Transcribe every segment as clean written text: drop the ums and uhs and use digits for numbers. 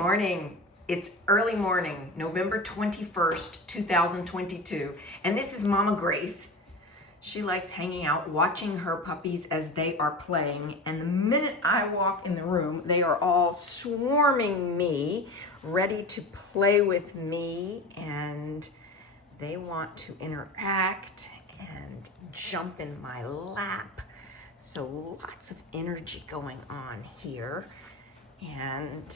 morning. It's early morning, November 21st, 2022. And this is Mama Grace. She likes hanging out, watching her puppies as they are playing. And the minute I walk in the room, they are all swarming me, ready to play with me. And they want to interact and jump in my lap. So lots of energy going on here. And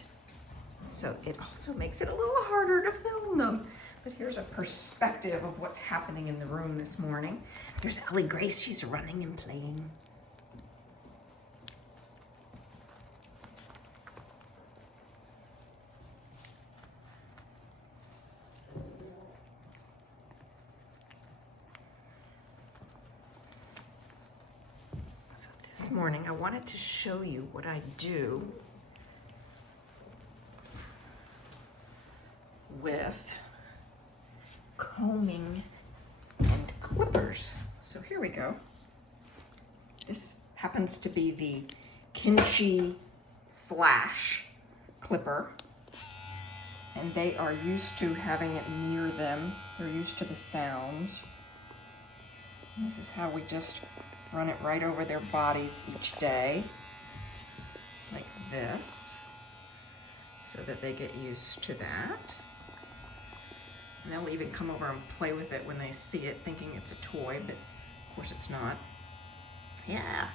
so it also makes it a little harder to film them. But here's a perspective of what's happening in the room this morning. There's Ellie Grace, she's running and playing. So this morning I wanted to show you what I do with combing and clippers. So here we go. This happens to be the Kinchi Flash clipper, and they are used to having it near them. They're used to the sounds. And this is how we just run it right over their bodies each day, like this, so that they get used to that. And they'll even come over and play with it when they see it, thinking it's a toy, but of course it's not. Yeah.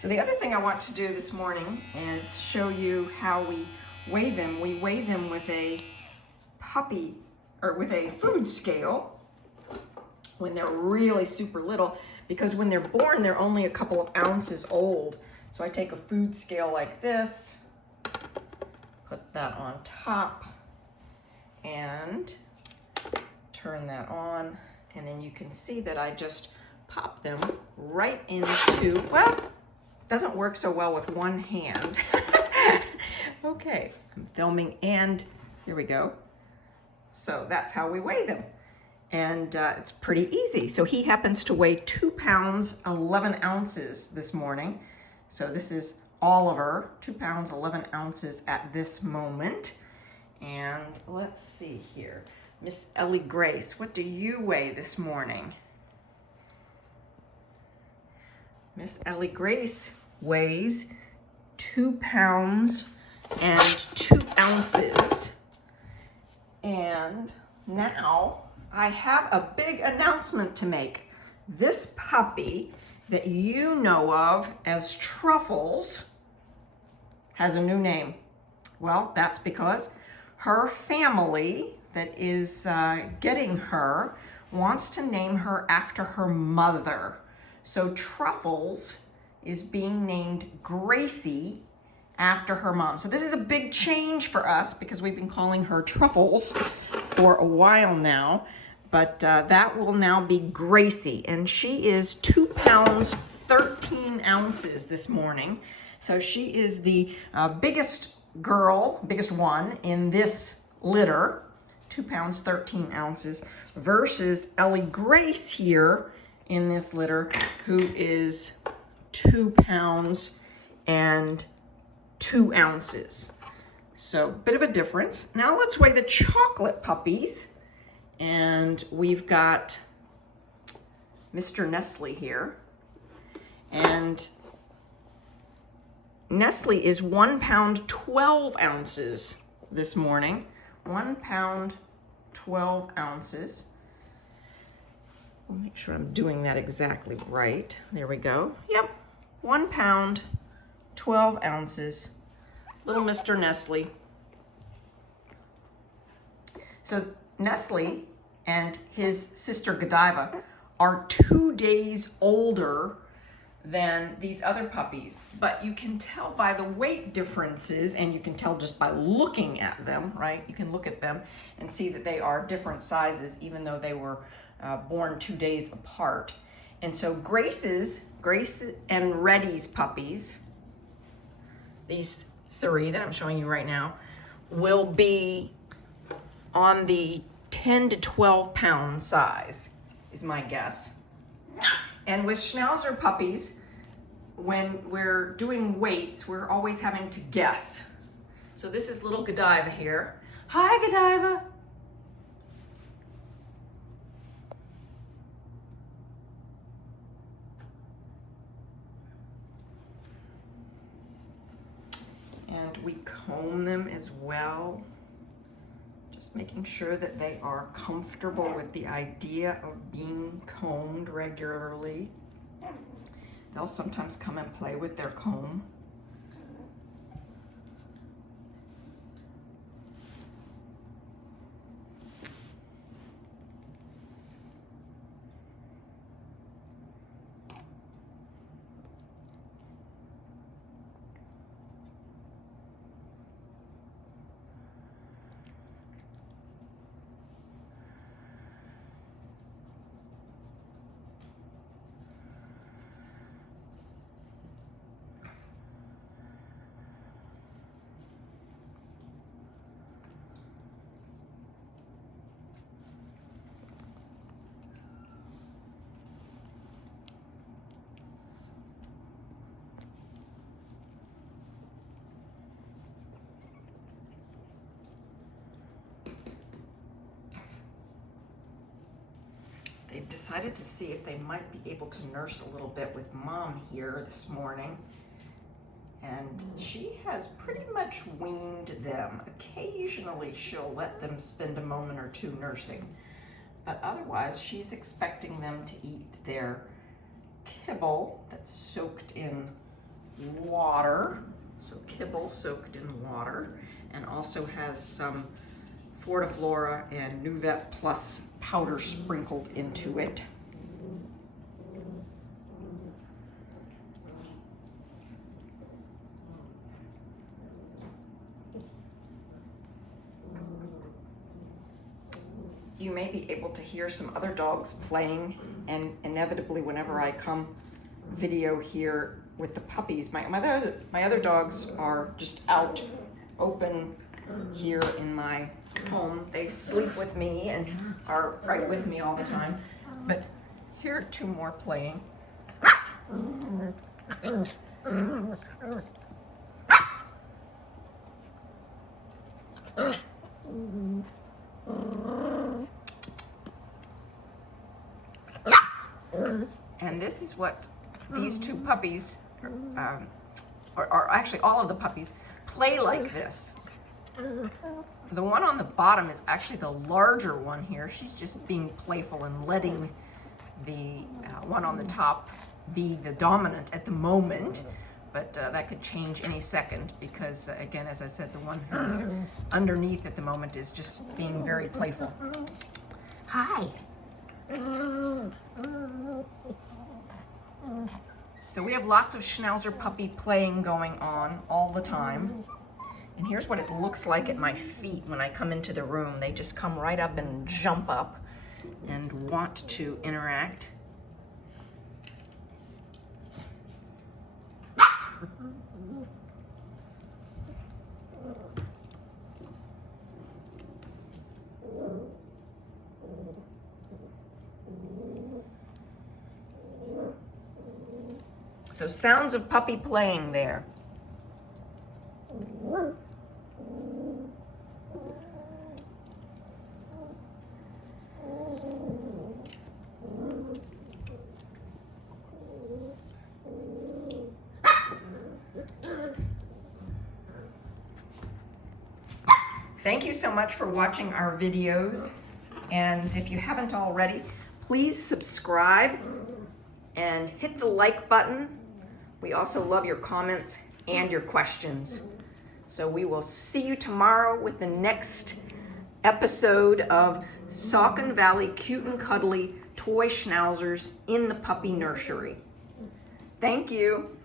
So the other thing I want to do this morning is show you how we weigh them. We weigh them with a puppy, or with a food scale when they're really super little, because when they're born, they're only a couple of ounces old. So I take a food scale like this, put that on top, and turn that on, and then you can see that I just pop them right into, well, doesn't work so well with one hand. Okay, I'm filming, and here we go. So that's how we weigh them. And it's pretty easy. So he happens to weigh 2 pounds, 11 ounces this morning. So this is Oliver, 2 pounds, 11 ounces at this moment. And let's see here. Miss Ellie Grace, what do you weigh this morning? Miss Ellie Grace weighs 2 pounds and 2 ounces. And now I have a big announcement to make. This puppy that you know of as Truffles has a new name. Well, that's because her family that is getting her wants to name her after her mother. So Truffles is being named Gracie after her mom. So this is a big change for us because we've been calling her Truffles for a while now, but that will now be Gracie, and she is 2 pounds, 13 ounces this morning. So she is the biggest girl, biggest one in this litter, 2 pounds, 13 ounces, versus Ellie Grace here in this litter, who is 2 pounds and 2 ounces. So bit of a difference. Now let's weigh the chocolate puppies. And we've got Mr. Nestle here. And Nestle is 1 pound, 12 ounces this morning. 1 pound, 12 ounces. I'll make sure I'm doing that exactly right. There we go. Yep, 1 pound, 12 ounces. Little Mr. Nestle. So Nestle and his sister Godiva are 2 days older than these other puppies, but you can tell by the weight differences, and you can tell just by looking at them, right? You can look at them and see that they are different sizes, even though they were born 2 days apart. And so Grace and Reddy's puppies, these 3 that I'm showing you right now, will be on the 10 to 12 pound size, is my guess. And with Schnauzer puppies, when we're doing weights, we're always having to guess. So this is little Godiva here. Hi, Godiva. And we comb them as well. Just making sure that they are comfortable with the idea of being combed regularly. They'll sometimes come and play with their comb. They've decided to see if they might be able to nurse a little bit with Mom here this morning. And she has pretty much weaned them. Occasionally she'll let them spend a moment or two nursing, but otherwise she's expecting them to eat their kibble that's soaked in water. So kibble soaked in water, and also has some Fortiflora and Nuvet Plus powder sprinkled into it. You may be able to hear some other dogs playing, and inevitably whenever I come video here with the puppies, my other dogs are just out open here in my home. They sleep with me and are right with me all the time. But here are 2 more playing. And this is what these 2 puppies, or actually all of the puppies, play like this. The one on the bottom is actually the larger one here. She's just being playful and letting the one on the top be the dominant at the moment. But that could change any second because, again, as I said, the one who's underneath at the moment is just being very playful. Hi. So we have lots of Schnauzer puppy playing going on all the time. And here's what it looks like at my feet when I come into the room. They just come right up and jump up and want to interact. So sounds of puppy playing there. Thank you so much for watching our videos. And if you haven't already, please subscribe and hit the like button. We also love your comments and your questions. So we will see you tomorrow with the next episode of Saucon Valley Cute and Cuddly Toy Schnauzers in the Puppy Nursery. Thank you.